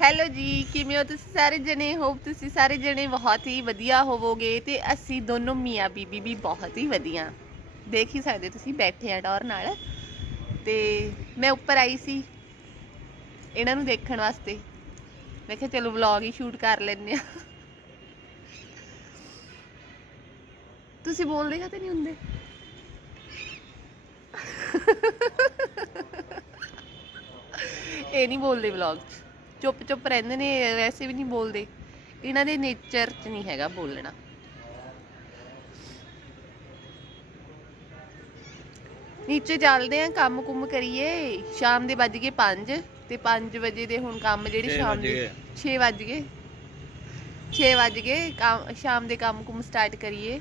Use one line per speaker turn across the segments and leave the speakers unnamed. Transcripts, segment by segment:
Hello ਜੀ, ਕਿਵੇਂ ਹੋ ਤੁਸੀਂ ਸਾਰੇ ਜਣੇ? ਹੋਪ ਤੁਸੀਂ ਸਾਰੇ ਜਣੇ ਬਹੁਤ ਹੀ ਵਧੀਆ ਹੋਵੋਗੇ ਤੇ ਅਸੀਂ ਦੋਨੋਂ ਮੀਆਂ ਬੀਬੀ ਵੀ ਬਹੁਤ ਹੀ ਵਧੀਆ। ਦੇਖ ਹੀ ਸਕਦੇ ਤੁਸੀਂ ਬੈਠੇ ਆ ਟੌਰ ਨਾਲ। ਤੇ ਮੈਂ ਉੱਪਰ ਆਈ ਸੀ ਇਹਨਾਂ ਨੂੰ ਦੇਖਣ ਵਾਸਤੇ। ਮੈਂ ਕਿਹਾ ਚਲੋ ਵਲੌਗ ਹੀ ਸ਼ੂਟ ਕਰ ਲੈਂਦੇ ਆ ਤੁਸੀਂ ਬੋਲਦੇ ਕਾ ਤੇ ਨਹੀਂ ਹੁੰਦੇ? ਇਹ ਨਹੀਂ ਬੋਲਦੇ ਵਲੌਗ 'ਚ। ਚੁੱਪ ਚੁੱਪ ਰਹਿੰਦੇ ਨੇ ਵੈਸੇ ਵੀ ਨਹੀਂ ਬੋਲਦੇ। ਇਹਨਾਂ ਦੇ ਨੇਚਰ 'ਚ ਨਹੀਂ ਹੈਗਾ ਬੋਲਣਾ। ਨੀਚੇ ਚੱਲਦੇ ਆ ਕੰਮ ਕੁੰਮ ਕਰੀਏ। ਸ਼ਾਮ ਦੇ ਵੱਜ ਗਏ 5 ਤੇ 5 ਵਜੇ ਦੇ ਹੁਣ ਕੰਮ ਜਿਹੜੇ
ਛੇ
ਸ਼ਾਮ ਦੇ। 6 ਵੱਜ ਗਏ। 6 ਵੱਜ ਗਏ ਸ਼ਾਮ ਦੇ ਕੰਮ ਕੁੰਮ ਸਟਾਰਟ ਕਰੀਏ।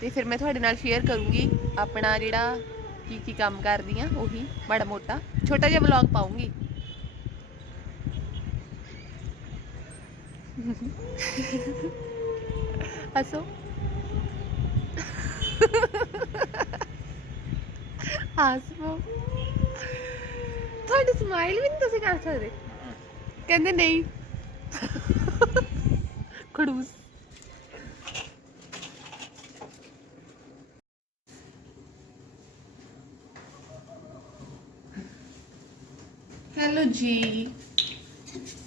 ਤੇ ਫਿਰ ਮੈਂ ਤੁਹਾਡੇ ਨਾਲ ਸ਼ੇਅਰ ਕਰੂੰਗੀ ਆਪਣਾ ਜਿਹੜਾ ਕੀ ਕੀ ਕੰਮ ਕਰਦੀ ਆ ਉਹੀ ਬੜਾ ਮੋਟਾ। ਛੋਟਾ ਜਿਹਾ ਵਲੌਗ ਪਾਉਂਗੀ। ਹੱਸੋ ਹੱਸੋ ਤੁਹਾਡੀ ਸਮਾਈਲ ਵੀ ਨਹੀਂ ਤੁਸੀਂ ਕਰ ਸਕਦੇ ਕਹਿੰਦੇ ਨਹੀਂ ਖੜੂਸ ਹੈਲੋ ਜੀ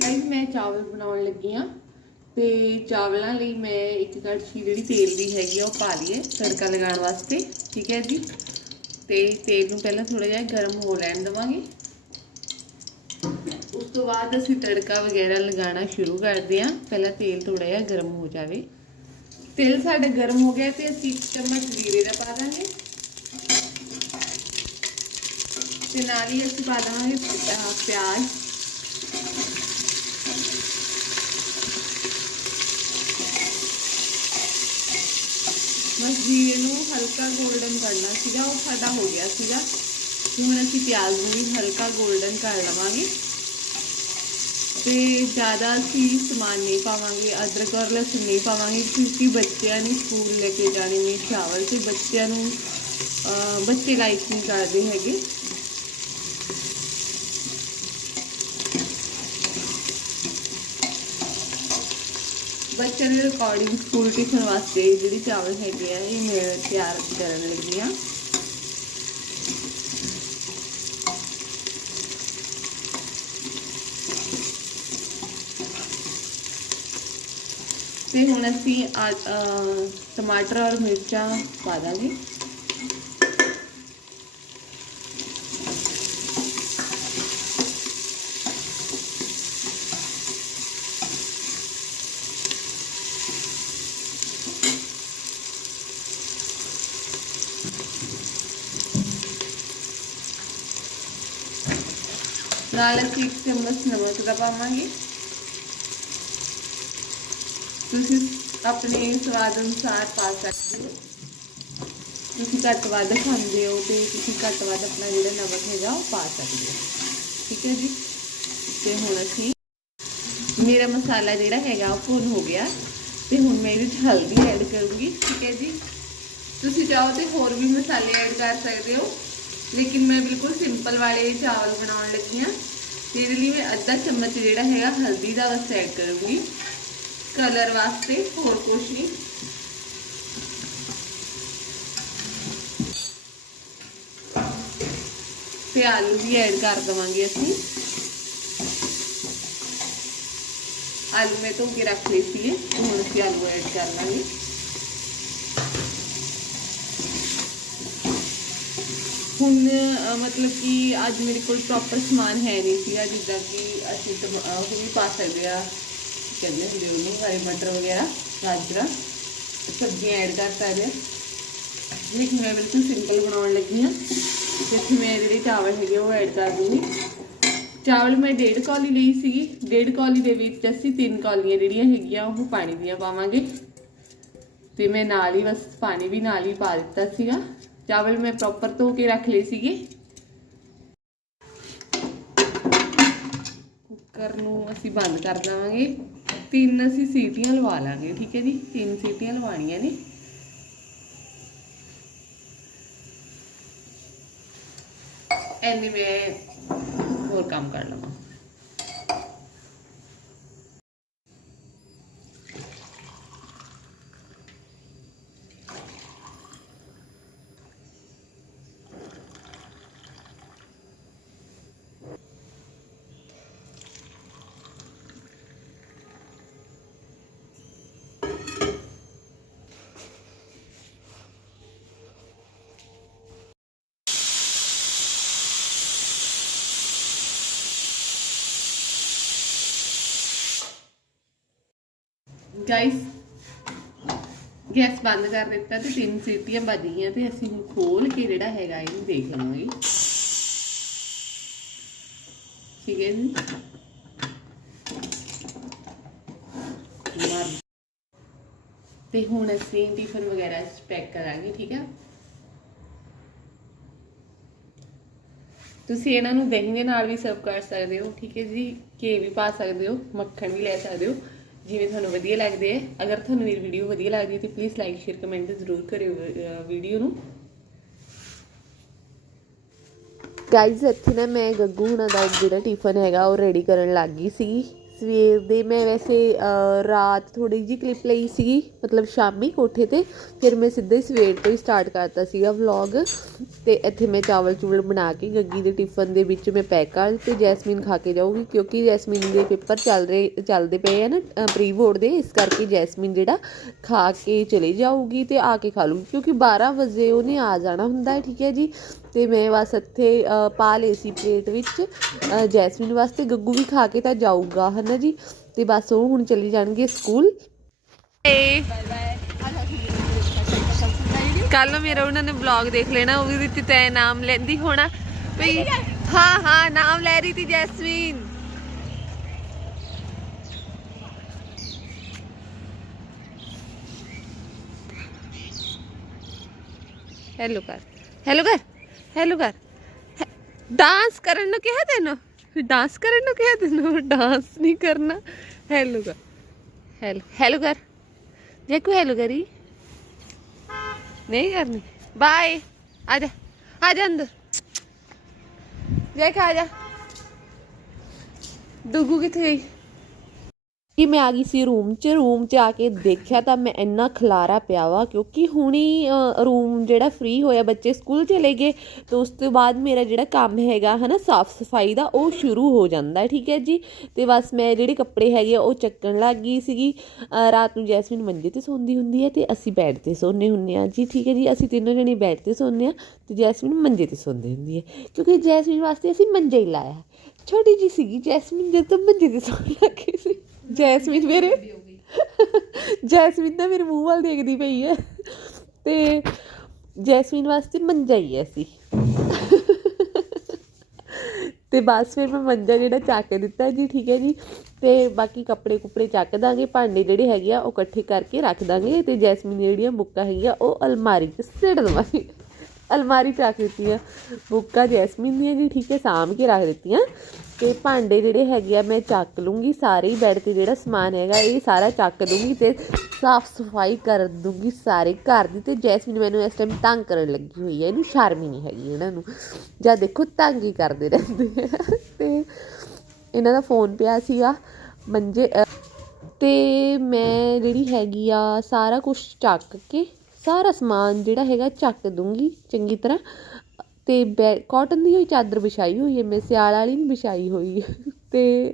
ਗਾਇਸ ਮੈਂ ਚਾਵਲ ਬਣਾਉਣ ਲੱਗੀ ਆ ਤੇ ਚਾਵਲਾਂ ਲਈ ਮੈਂ ਇੱਕ ਕੜਛੀ ਜਿਹੜੀ ਤੇਲ ਦੀ ਹੈਗੀ ਆ, ਉਹ ਪਾ ਲਈਏ ਤੜਕਾ ਲਗਾਉਣ ਵਾਸਤੇ, ਠੀਕ ਹੈ ਜੀ? ਤੇ ਤੇਲ ਨੂੰ ਪਹਿਲਾਂ ਥੋੜਾ ਜਿਹਾ ਗਰਮ ਹੋ ਲੈਣ ਦਵਾਂਗੇ। ਉਸ ਤੋਂ ਬਾਅਦ ਅਸੀਂ ਤੜਕਾ ਵਗੈਰਾ ਲਗਾਉਣਾ ਸ਼ੁਰੂ ਕਰਦੇ ਆ ਪਹਿਲਾਂ ਤੇਲ ਥੋੜਾ ਜਿਹਾ ਗਰਮ ਹੋ ਜਾਵੇ। ਤੇਲ ਸਾਡਾ ਗਰਮ ਹੋ ਗਿਆ ਤੇ ਅਸੀਂ ਇੱਕ ਚਮਚ ਜੀਰੇ ਦਾ ਪਾ ਦਾਂਗੇ। ਤੇ ਨਾਲ ਹੀ ਅਸੀਂ ਪਾ ਦਾਂਗੇ ਪਿਆਜ਼। ਬਸ ਜੀਰੇ ਨੂੰ ਹਲਕਾ 골ਡਨ ਕਰਨਾ ਸੀਗਾ, ਉਹ ਸਾਡਾ ਹੋ ਗਿਆ ਸੀਗਾ। ਹੁਣ ਅਸੀਂ ਪਿਆਜ਼ ਨੂੰ ਵੀ ਹਲਕਾ 골ਡਨ ਕਰ ਲਵਾਂਗੇ। ਤੇ ਜ਼ਿਆਦਾ ਅਸੀਂ ਸਮਾਨ ਨਹੀਂ ਪਾਵਾਂਗੇ, ਅਦਰਕ ਔਰ ਲਸਣ ਨਹੀਂ ਪਾਵਾਂਗੇ, ਕਿਉਂਕਿ ਬੱਚਿਆਂ ਨੇ ਸਕੂਲ ਲੈ ਕੇ ਜਾਣੇ ਨੇ ਚਾਵਲ ਤੇ ਬੱਚਿਆਂ ਨੂੰ ਬੱਚੇ ਲਾਈਕ ਨਹੀਂ ਕਰਦੇ ਹੈਗੇ। ਬੱਚਿਆਂ ਦੇ ਅਕੋਰਡਿੰਗ ਸਕੂਲ ਟਿਫਨ ਵਾਸਤੇ ਜਿਹੜੀ ਚਾਵਲ ਹੈਗੇ ਆ ਇਹ ਮੈਂ ਤਿਆਰ ਕਰਨ ਲੱਗੀ ਆ ਤੇ ਹੁਣ ਅਸੀਂ ਅਹ ਟਮਾਟਰ ਔਰ ਮਿਰਚਾਂ ਪਾ ਦਾਂਗੇ। ਨਾਲ ਅਸੀਂ ਇੱਕ ਚਮਚ ਨਮਕ ਦਾ ਪਾਵਾਂਗੇ ਤੁਸੀਂ ਆਪਣੇ ਸਵਾਦ ਅਨੁਸਾਰ ਪਾ ਸਕਦੇ ਹੋ ਤੁਸੀਂ ਘੱਟ ਵੱਧ ਖਾਂਦੇ ਹੋ ਤੇ ਤੁਸੀਂ ਘੱਟ ਵੱਧ ਆਪਣਾ ਜਿਹੜਾ ਨਮਕ ਹੈਗਾ ਉਹ ਪਾ ਸਕਦੇ ਹੋ ਠੀਕ ਹੈ ਜੀ ਤੇ ਹੁਣ ਅਸੀਂ ਮੇਰਾ ਮਸਾਲਾ ਜਿਹੜਾ ਹੈਗਾ ਉਹ ਭੁੰਨ ਹੋ ਗਿਆ ਤੇ ਹੁਣ ਮੈਂ ਇਹਦੇ ਵਿੱਚ ਹਲਦੀ ਐਡ ਕਰੂੰਗੀ ਠੀਕ ਹੈ ਜੀ ਤੁਸੀਂ ਚਾਹੋ ਤੇ ਹੋਰ ਵੀ ਮਸਾਲੇ ਐਡ ਕਰ ਸਕਦੇ ਹੋ ਲੇਕਿਨ ਮੈਂ ਬਿਲਕੁਲ ਸਿੰਪਲ ਵਾਲੇ ਚਾਵਲ ਬਣਾਉਣ ਲੱਗੀ ਹਾਂ ਤੇ ਇਹਦੇ ਲਈ ਮੈਂ ਅੱਧਾ ਚਮਚ ਜਿਹੜਾ ਹੈਗਾ ਹਲਦੀ ਦਾ ਬਸ ਐਡ ਕਰੂੰਗੀ ਕਲਰ ਵਾਸਤੇ ਹੋਰ ਕੁਛ ਨਹੀਂ ਤੇ ਆਲੂ ਵੀ ਐਡ ਕਰ ਦਵਾਂਗੇ ਅਸੀਂ ਆਲੂ ਮੈਂ ਧੋ ਕੇ ਰੱਖ ਲਏ ਸੀਗੇ ਤੇ ਹੁਣ ਅਸੀਂ ਆਲੂ ਐਡ ਕਰ ਹੁਣ ਮਤਲਬ ਕਿ ਅੱਜ ਮੇਰੇ ਕੋਲ ਪ੍ਰੋਪਰ ਸਮਾਨ ਹੈ ਨਹੀਂ ਸੀਗਾ, ਜਿੱਦਾਂ ਕਿ ਅਸੀਂ ਟਮ- ਉਹ ਵੀ ਪਾ ਸਕਦੇ ਆ, ਕਹਿੰਦੇ ਹੁੰਦੇ ਉਹਨੂੰ, ਹਰੇ ਮਟਰ ਵਗੈਰਾ, ਗਾਜਰਾਂ, ਸਬਜ਼ੀਆਂ ਐਡ ਕਰ ਸਕਦੇ ਆ। ਲੇਕਿਨ ਮੈਂ ਬਿਲਕੁਲ ਸਿੰਪਲ ਬਣਾਉਣ ਲੱਗੀ ਹਾਂ। ਤੇ ਇੱਥੇ ਮੈਂ ਜਿਹੜੇ ਚਾਵਲ ਹੈਗੇ ਉਹ ਐਡ ਕਰ ਦੂੰਗੀ। ਚਾਵਲ ਮੈਂ ਡੇਢ ਕੌਲੀ ਲਈ ਸੀਗੀ। ਡੇਢ ਕੌਲੀ ਦੇ ਵਿੱਚ ਅਸੀਂ ਤਿੰਨ ਕੌਲੀਆਂ ਜਿਹੜੀਆਂ ਹੈਗੀਆਂ, ਉਹ ਪਾਣੀ ਦੀਆਂ ਪਾਵਾਂਗੇ। ਤੇ ਮੈਂ ਨਾਲ ਹੀ ਬਸ ਪਾਣੀ ਵੀ ਨਾਲ ਹੀ ਪਾ ਦਿੱਤਾ ਸੀਗਾ। ਚਾਵਲ ਮੈਂ ਪ੍ਰੋਪਰ ਧੋ ਕੇ ਰੱਖ ਲਏ ਸੀਗੇ। ਕੁੱਕਰ ਨੂੰ ਅਸੀਂ ਬੰਦ ਕਰ ਦੇਵਾਂਗੇ। ਤਿੰਨ ਅਸੀਂ ਸੀਟੀਆਂ ਲਵਾ ਲਾਂਗੇ, ਠੀਕ ਹੈ ਜੀ? ਤਿੰਨ ਸੀਟੀਆਂ ਲਵਾਉਣੀਆਂ ਨੇ। ਐਨੀ ਮੈਂ ਹੋਰ ਕੰਮ ਕਰ ਲਵਾਂ। ਗਾਇਸ ਗੈਸ ਬੰਦ ਕਰ ਦਿੱਤਾ ਤੇ ਤਿੰਨ ਸੀਟੀਆਂ ਵੱਜ ਗਈਆਂ ਤੇ ਅਸੀਂ ਹੁਣ ਖੋਲ ਕੇ ਜਿਹੜਾ ਹੈਗਾ ਇਹਨੂੰ ਦੇਖ ਲਵਾਂਗੇ। ਠੀਕ ਹੈ ਜੀ? ਤੇ ਹੁਣ ਅਸੀਂ ਟਿਫਨ ਵਗੈਰਾ ਪੈਕ ਕਰਾਂਗੇ, ਠੀਕ ਹੈ? ਤੁਸੀਂ ਇਹਨਾਂ ਨੂੰ ਦਹੀਂ ਦੇ ਨਾਲ ਵੀ ਸਰਵ ਕਰ ਸਕਦੇ ਹੋ, ਠੀਕ ਹੈ ਜੀ? ਘੇ ਵੀ ਪਾ ਸਕਦੇ ਹੋ, ਮੱਖਣ ਵੀ ਲੈ ਸਕਦੇ ਹੋ। ਜਿਵੇਂ ਤੁਹਾਨੂੰ ਵਧੀਆ ਲੱਗਦੇ ਹੈ, ਅਗਰ ਤੁਹਾਨੂੰ ਮੇਰੀ ਵੀਡੀਓ ਵਧੀਆ ਲੱਗਦੀ ਹੈ, ਤਾਂ ਪਲੀਜ਼ ਲਾਈਕ ਸ਼ੇਅਰ ਕਮੈਂਟ ਜ਼ਰੂਰ ਕਰਿਓ ਵੀਡੀਓ ਨੂੰ। ਗਾਈਜ਼ ਇੱਥੇ ਨਾ ਮੈਂ ਗੱਗੂ ਹੁਣਾਂ ਦਾ ਜਿਹੜਾ ਟਿਫਨ ਹੈਗਾ, ਉਹ ਰੈਡੀ ਕਰਨ ਲੱਗ ਗਈ ਸੀ ਸਵੇਰ ਦੇ ਮੈਂ ਵੈਸੇ ਰਾਤ ਥੋੜੀ ਜਿਹੀ ਕਲਿੱਪ ਲਈ ਸੀਗੀ, ਮਤਲਬ ਸ਼ਾਮੀ ਕੋਠੇ ਤੇ, ਫਿਰ ਮੈਂ ਸਿੱਧਾ ਹੀ ਸਵੇਰ ਤੋਂ ਹੀ ਸਟਾਰਟ ਕਰਤਾ ਸੀਗਾ ਵਲੌਗ ਤੇ ਇੱਥੇ ਮੈਂ ਚਾਵਲ ਚੂਵਲ ਬਣਾ ਕੇ, ਗੱਗੀ ਦੇ ਟਿਫਨ ਦੇ ਵਿੱਚ ਮੈਂ ਪੈਕ ਕਰ ਤੇ ਜੈਸਮੀਨ ਖਾ ਕੇ ਜਾਊਗੀ, ਕਿਉਂਕਿ ਜੈਸਮੀਨ ਦੇ ਪੇਪਰ ਚੱਲ ਰਹੇ, ਚੱਲਦੇ ਪਏ ਆ ਨਾ ਪ੍ਰੀ ਬੋਰਡ ਦੇ, ਇਸ ਕਰਕੇ ਜੈਸਮੀਨ ਜਿਹੜਾ ਖਾ ਕੇ ਚਲੀ ਜਾਊਗੀ ਤੇ ਆ ਕੇ ਖਾ ਲੂਗੀ ਕਿਉਂਕਿ 12 ਵਜੇ ਉਹਨੇ ਆ ਜਾਣਾ ਹੁੰਦਾ ਹੈ, ਠੀਕ ਹੈ ਜੀ? ਤੇ ਮੈਂ ਬਸ ਇੱਥੇ ਪਾ ਲਏ ਸੀ ਪਲੇਟ ਵਿੱਚ। ਜੈਸਮੀਨ ਵਾਸਤੇ ਗੱਗੂ ਵੀ ਖਾ ਕੇ ਤਾਂ ਜਾਊਗਾ, ਹਨਾ ਜੀ? ਤੇ ਬਸ ਉਹ ਹੁਣ ਚਲੀ ਜਾਣਗੇ ਸਕੂਲ। ਕੱਲ ਮੇਰਾ ਉਹਨਾਂ ਨੇ ਵਲੌਗ ਦੇਖ ਲੈਣਾ ਉਹਦੇ ਵਿੱਚ ਤੈ ਨਾਮ ਲੈਂਦੀ ਹੋਣਾ। ਭਈ, ਹਾਂ ਹਾਂ, ਨਾਮ ਲੈ ਰਹੀ ਸੀ ਜੈਸਮੀਨ। ਹੈਲੋ ਕਰ। ਹੈਲੋ ਕਰ। ਹੈਲੋ ਕਰ ਡਾਂਸ ਕਰਨ ਨੂੰ ਕਿਹਾ ਤੈਨੂੰ? ਡਾਂਸ ਕਰਨ ਨੂੰ ਕਿਹਾ ਤੈਨੂੰ? ਡਾਂਸ ਨਹੀਂ ਕਰਨਾ। ਹੈਲੋ ਕਰ ਹੈਲੋ ਹੈਲੋ ਕਰ ਜੇ ਕੋਈ ਹੈਲੋ ਕਰੀ ਨਹੀਂ ਕਰਨੀ। ਬਾਏ ਆ ਜਾ। ਆ ਜਾ ਅੰਦਰ। ਜੇ ਖਾ ਜਾ। ਡੁੱਗੂ ਕਿੱਥੇ ਗਈ? ਕਿ ਮੈਂ ਆ ਗਈ ਸੀ ਰੂਮ 'ਚ ਰੂਮ 'ਚ ਆ ਕੇ ਦੇਖਿਆ ਤਾਂ ਮੈਂ ਇੰਨਾ ਖਲਾਰਾ ਪਿਆ ਵਾ, ਕਿਉਂਕਿ ਹੁਣੀ ਰੂਮ ਜਿਹੜਾ ਫ੍ਰੀ ਹੋਇਆ, ਬੱਚੇ ਸਕੂਲ ਚਲੇ ਗਏ, ਤੇ ਉਸ ਤੋਂ ਬਾਅਦ ਮੇਰਾ ਜਿਹੜਾ ਕੰਮ ਹੈਗਾ, ਹਨਾ, ਸਾਫ਼ ਸਫ਼ਾਈ ਦਾ, ਉਹ ਸ਼ੁਰੂ ਹੋ ਜਾਂਦਾ, ਠੀਕ ਹੈ ਜੀ? ਤੇ ਬਸ ਮੈਂ ਜਿਹੜੇ ਕੱਪੜੇ ਹੈਗੇ ਆ, ਉਹ ਚੱਕਣ ਲੱਗ ਗਈ ਸੀਗੀ। ਰਾਤ ਨੂੰ ਜੈਸਮੀਨ ਮੰਜੇ ਤੇ ਸੌਂਦੀ ਹੁੰਦੀ ਹੈ ਤੇ ਅਸੀਂ ਬੈੱਡ ਤੇ ਸੌਂਦੇ ਹੁੰਦੇ ਆ ਜੀ, ਠੀਕ ਹੈ ਜੀ? ਅਸੀਂ ਤਿੰਨੋਂ ਜਣੇ ਬੈੱਡ ਤੇ ਸੌਂਦੇ ਆ ਤੇ ਜੈਸਮੀਨ ਮੰਜੇ ਤੇ ਸੌਂਦੀ ਹੁੰਦੀ ਹੈ, ਕਿਉਂਕਿ ਜੈਸਮੀਨ ਵਾਸਤੇ ਅਸੀਂ ਮੰਜਾ ਹੀ ਲਾਇਆ। ਛੋਟੀ ਜੀ ਸੀਗੀ ਜੈਸਮੀਨ ਜਦ ਤੱਕ ਮੰਜੇ ਤੇ ਸੌਣ ਲੱਗੀ ਸੀ। ਜੈਸਮੀਨ ਮੇਰੇ। ਜੈਸਮੀਨ ਤਾਂ ਮੇਰੇ ਮੂੰਹ ਵੱਲ ਦੇਖਦੀ ਪਈ ਹੈ। ਤੇ ਜੈਸਮੀਨ ਵਾਸਤੇ ਮੰਜਾ ਹੀ ਹੈ ਸੀ। ਤੇ ਬਸ ਫਿਰ ਮੈਂ ਮੰਜਾ ਜਿਹੜਾ ਚੱਕ ਦਿੱਤਾ ਜੀ, ਠੀਕ ਹੈ ਜੀ। ਤੇ ਬਾਕੀ ਕੱਪੜੇ ਕੁਪੜੇ ਚੱਕ ਦਾਂਗੇ, ਭਾਂਡੇ ਜਿਹੜੇ ਹੈਗੇ ਆ ਉਹ ਇਕੱਠੇ ਕਰਕੇ ਰੱਖ ਦਾਂਗੇ। ਤੇ ਜੈਸਮੀਨ ਜਿਹੜੀਆਂ ਬੁੱਕਾਂ ਹੈਗੀਆਂ, ਉਹ ਅਲਮਾਰੀ 'ਚ ਸਿੱਟ ਦਵਾਂਗੇ। ਅਲਮਾਰੀ 'ਚ ਰੱਖ ਦਿੱਤੀਆਂ। ਬੁੱਕਾਂ ਜੈਸਮੀਨ ਦੀਆਂ ਜੀ ਠੀਕ ਹੈ ਸਾਂਭ ਕੇ ਰੱਖ ਦਿੱਤੀਆਂ। ਤੇ ਭਾਂਡੇ ਜਿਹੜੇ ਹੈਗੇ ਆ ਮੈਂ ਚੱਕ ਲੂੰਗੀ। ਸਾਰੇ ਹੀ ਬੈੱਡ ਤੇ ਜਿਹੜਾ ਸਮਾਨ ਹੈਗਾ ਇਹ ਸਾਰਾ ਚੱਕ ਦੂੰਗੀ ਤੇ ਸਾਫ਼ ਸਫ਼ਾਈ ਕਰ ਦੂੰਗੀ ਸਾਰੇ ਘਰ ਦੀ। ਤੇ ਜੈਸਮੀਨ ਮੈਨੂੰ ਇਸ ਟਾਈਮ ਤੰਗ ਕਰਨ ਲੱਗੀ ਹੋਈ ਹੈ। ਇਹਨੂੰ ਸ਼ਰਮ ਹੀ ਨਹੀਂ ਹੈਗੀ ਇਹਨਾਂ ਨੂੰ। ਜਾਂ ਦੇਖੋ ਤੰਗ ਹੀ ਕਰਦੇ ਰਹਿੰਦੇ ਆ। ਤੇ ਇਹਨਾਂ ਦਾ ਫੋਨ ਪਿਆ ਸੀਗਾ ਮੰਜੇ ਅ, ਤੇ ਮੈਂ ਜਿਹੜੀ ਹੈਗੀ ਆ ਸਾਰਾ ਕੁਝ ਚੱਕ ਕੇ ਸਾਰਾ ਸਮਾਨ ਜਿਹੜਾ ਹੈਗਾ ਚੱਕ ਦੂੰਗੀ, ਚੰਗੀ ਤਰ੍ਹਾਂ। ਤੇ ਬੈ ਕਾਟਨ ਦੀ ਹੋਈ ਚਾਦਰ ਵਿਛਾਈ ਹੋਈ ਹੈ ਮੈਂ ਸਿਆਲ ਵਾਲੀ ਨਹੀਂ ਵਿਛਾਈ ਹੋਈ। ਤੇ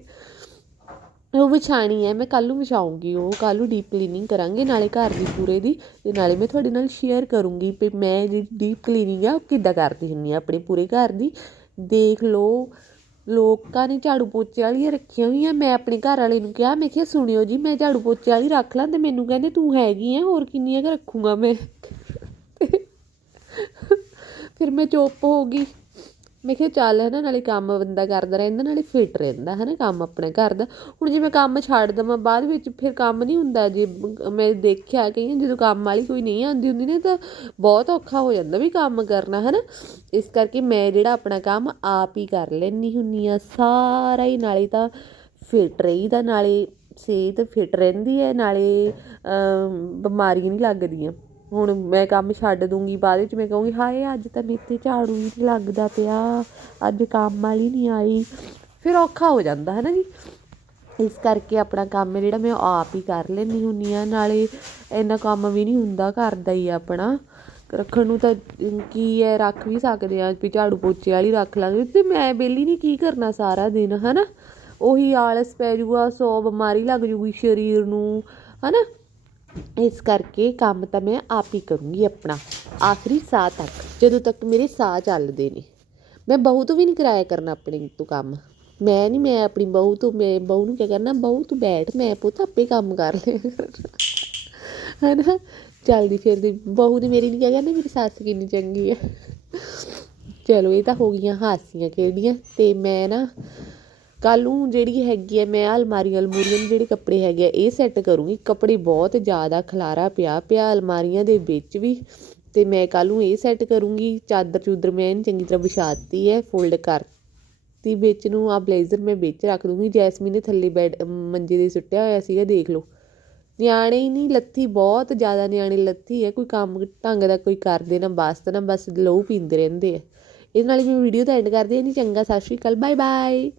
ਉਹ ਵਿਛਾਣੀ ਹੈ, ਮੈਂ ਕੱਲ ਨੂੰ ਵਿਛਾਉਂਗੀ ਉਹ ਕੱਲ ਨੂੰ ਡੀਪ ਕਲੀਨਿੰਗ ਕਰਾਂਗੇ ਨਾਲੇ ਘਰ ਦੀ ਪੂਰੇ ਦੀ। ਤੇ ਨਾਲੇ ਮੈਂ ਤੁਹਾਡੇ ਨਾਲ ਸ਼ੇਅਰ ਕਰੂੰਗੀ ਵੀ ਮੈਂ ਜਿਹੜੀ ਡੀਪ ਕਲੀਨਿੰਗ ਆ, ਉਹ ਕਿੱਦਾਂ ਕਰਦੀ ਹੁੰਦੀ ਆ, ਆਪਣੇ ਪੂਰੇ ਘਰ ਦੀ। ਦੇਖ ਲਓ ਲੋਕਾਂ ਨੇ ਝਾੜੂ ਪੋਚੇ ਵਾਲੀਆਂ ਰੱਖੀਆਂ ਹੋਈਆਂ। ਮੈਂ ਆਪਣੇ ਘਰ ਵਾਲੇ ਨੂੰ ਕਿਹਾ, ਮੈਂ ਕਿਹਾ, ਸੁਣਿਓ ਜੀ, ਮੈਂ ਝਾੜੂ ਪੋਚੇ ਵਾਲੀ ਰੱਖ ਲਾਂ ਤੇ ਮੈਨੂੰ ਕਹਿੰਦੇ, ਤੂੰ ਹੈਗੀ ਆ, ਹੋਰ ਕਿੰਨੀਆਂ ਕੁ ਰੱਖੂੰਗਾ ਮੈਂ? ਫਿਰ ਮੈਂ ਚੁੱਪ ਹੋ ਗਈ। ਮੈਂ ਕਿਹਾ ਚੱਲ ਹੈ ਨਾ ਨਾਲੇ ਕੰਮ ਬੰਦਾ ਕਰਦਾ ਰਹਿੰਦਾ, ਨਾਲੇ ਫਿਟ ਰਹਿੰਦਾ ਹੈ ਨਾ ਕੰਮ ਆਪਣੇ ਘਰ ਦਾ। ਹੁਣ ਜੇ ਮੈਂ ਕੰਮ ਛੱਡ ਦਵਾਂ ਬਾਅਦ ਵਿੱਚ, ਫਿਰ ਕੰਮ ਨਹੀਂ ਹੁੰਦਾ ਜੇ ਮੈਂ ਦੇਖਿਆ ਕਈ ਜਦੋਂ ਕੰਮ ਵਾਲੀ ਕੋਈ ਨਹੀਂ ਆਉਂਦੀ ਹੁੰਦੀ ਨੇ, ਤਾਂ ਬਹੁਤ ਔਖਾ ਹੋ ਜਾਂਦਾ ਵੀ ਕੰਮ ਕਰਨਾ ਹੈ ਨਾ ਇਸ ਕਰਕੇ ਮੈਂ ਜਿਹੜਾ ਆਪਣਾ ਕੰਮ ਆਪ ਹੀ ਕਰ ਲੈਂਦੀ ਹੁੰਨੀ ਆ ਸਾਰਾ ਹੀ ਨਾਲੇ ਤਾਂ ਫਿਟ ਰਹੀਦਾ, ਨਾਲੇ ਸਿਹਤ ਫਿਟ ਰਹਿੰਦੀ ਹੈ, ਨਾਲੇ ਬਿਮਾਰੀਆਂ ਨਹੀਂ ਲੱਗਦੀਆਂ। ਹੁਣ ਮੈਂ ਕੰਮ ਛੱਡ ਦੂੰਗੀ, ਬਾਅਦ ਵਿੱਚ ਮੈਂ ਕਹੂੰਗੀ, ਹਾਏ, ਅੱਜ ਤਾਂ ਮੇਰੇ ਤੇ ਝਾੜੂ ਹੀ ਨਹੀਂ ਲੱਗਦਾ ਪਿਆ, ਅੱਜ ਕੰਮ ਵਾਲੀ ਨਹੀਂ ਆਈ। ਫਿਰ ਔਖਾ ਹੋ ਜਾਂਦਾ ਹੈ ਨਾ ਜੀ? ਇਸ ਕਰਕੇ ਆਪਣਾ ਕੰਮ ਜਿਹੜਾ ਮੈਂ ਆਪ ਹੀ ਕਰ ਲੈਂਦੀ ਹੁੰਨੀ ਆ ਨਾਲੇ ਇੰਨਾ ਕੰਮ ਵੀ ਨਹੀਂ ਹੁੰਦਾ ਘਰ ਦਾ ਹੀ ਆਪਣਾ। ਰੱਖਣ ਨੂੰ ਤਾਂ ਕੀ ਹੈ, ਰੱਖ ਵੀ ਸਕਦੇ ਆ ਵੀ ਝਾੜੂ ਪੋਚੇ ਵਾਲੀ ਰੱਖ ਲਾਂਗੇ। ਤੇ ਮੈਂ ਬੇਲੀ ਨਹੀਂ, ਕੀ ਕਰਨਾ ਸਾਰਾ ਦਿਨ, ਹਨਾ? ਉਹੀ ਆਲਸ ਪੈ ਜੂਗਾ, ਸੌ ਬਿਮਾਰੀ ਲੱਗ ਜੂਗੀ ਸਰੀਰ ਨੂੰ, ਹਨਾ? ਇਸ ਕਰਕੇ ਕੰਮ ਤਾਂ ਮੈਂ ਆਪ ਹੀ ਕਰੂੰਗੀ ਆਪਣਾ, ਆਖਰੀ ਸਾਹ ਤੱਕ, ਜਦੋਂ ਤੱਕ ਮੇਰੇ ਸਾਹ ਚੱਲਦੇ ਨੇ। ਮੈਂ ਬਹੁਤ ਵੀ ਨਹੀਂ ਕਰਾਇਆ ਕਰਨਾ ਆਪਣੇ ਤੋਂ ਕੰਮ।
ਮੈਂ ਨਹੀਂ, ਮੈਂ ਆਪਣੀ ਬਹੂ ਤੋਂ, ਮੈਂ ਬਹੂ ਨੂੰ ਕਿਆ ਕਰਨਾ, ਬਹੂ ਤੂੰ ਬੈਠ, ਮੈਂ ਪੁੱਤ ਆਪੇ ਕੰਮ ਕਰ ਲਿਆ ਕਰਨਾ ਹਨਾ? ਚੱਲਦੀ ਫਿਰਦੀ, ਬਹੂ ਦੀ ਮੇਰੀ ਨਹੀਂ ਕਿਹਾ ਕਰਨਾ, ਮੇਰੀ ਸੱਸ ਕਿੰਨੀ ਚੰਗੀ ਹੈ ਚਲੋ, ਇਹ ਤਾਂ ਹੋ ਗਈਆਂ ਹਾਸੀਆਂ ਕਿਹੜੀਆਂ, ਤੇ ਮੈਂ ਨਾ ਕੱਲ ਨੂੰ ਜਿਹੜੀ ਹੈਗੀ ਹੈ, ਮੈਂ ਅਲਮਾਰੀਆਂ ਅਲਮੂਰੀਆਂ ਨੂੰ ਜਿਹੜੇ ਕੱਪੜੇ ਹੈਗੇ ਆ, ਇਹ ਸੈੱਟ ਕਰੂੰਗੀ। ਕੱਪੜੇ ਬਹੁਤ ਜ਼ਿਆਦਾ ਖਲਾਰਾ ਪਿਆ ਪਿਆ ਅਲਮਾਰੀਆਂ ਦੇ ਵਿੱਚ ਵੀ। ਤੇ ਮੈਂ ਕੱਲ ਨੂੰ ਇਹ ਸੈੱਟ ਕਰੂੰਗੀ। ਚਾਦਰ ਚੂਦਰ ਮੈਂ ਇਹਨੂੰ ਚੰਗੀ ਤਰ੍ਹਾਂ ਵਿਛਾਤੀ ਹੈ ਫੋਲਡ ਕਰਤੀ ਵਿੱਚ ਨੂੰ। ਆ ਬਲੇਜ਼ਰ ਮੈਂ ਵਿੱਚ ਰੱਖ ਦੂੰਗੀ। ਜੈਸਮੀਨ ਨੇ ਥੱਲੇ ਬੈਡ ਮੰਜੇ ਦੇ ਸੁੱਟਿਆ ਹੋਇਆ ਸੀਗਾ, ਦੇਖ ਲਓ। ਨਿਆਣੇ ਹੀ ਨਹੀਂ, ਲੱਥੀ ਬਹੁਤ ਜ਼ਿਆਦਾ ਨਿਆਣੇ ਲੱਥੀ ਹੈ। ਕੋਈ ਕੰਮ ਢੰਗ ਦਾ ਕੋਈ ਕਰਦੇ ਨਾ, ਬਸ ਨਾ, ਬਸ ਲਹੂ ਪੀਂਦੇ ਰਹਿੰਦੇ ਆ। ਇਹਦੇ ਨਾਲ ਹੀ ਮੈਂ ਵੀਡੀਓ ਤਾਂ ਐਂਡ ਕਰਦੀ ਹਾਂ। ਨਹੀਂ ਚੰਗਾ, ਸਤਿ ਸ਼੍ਰੀ ਅਕਾਲ। Bye bye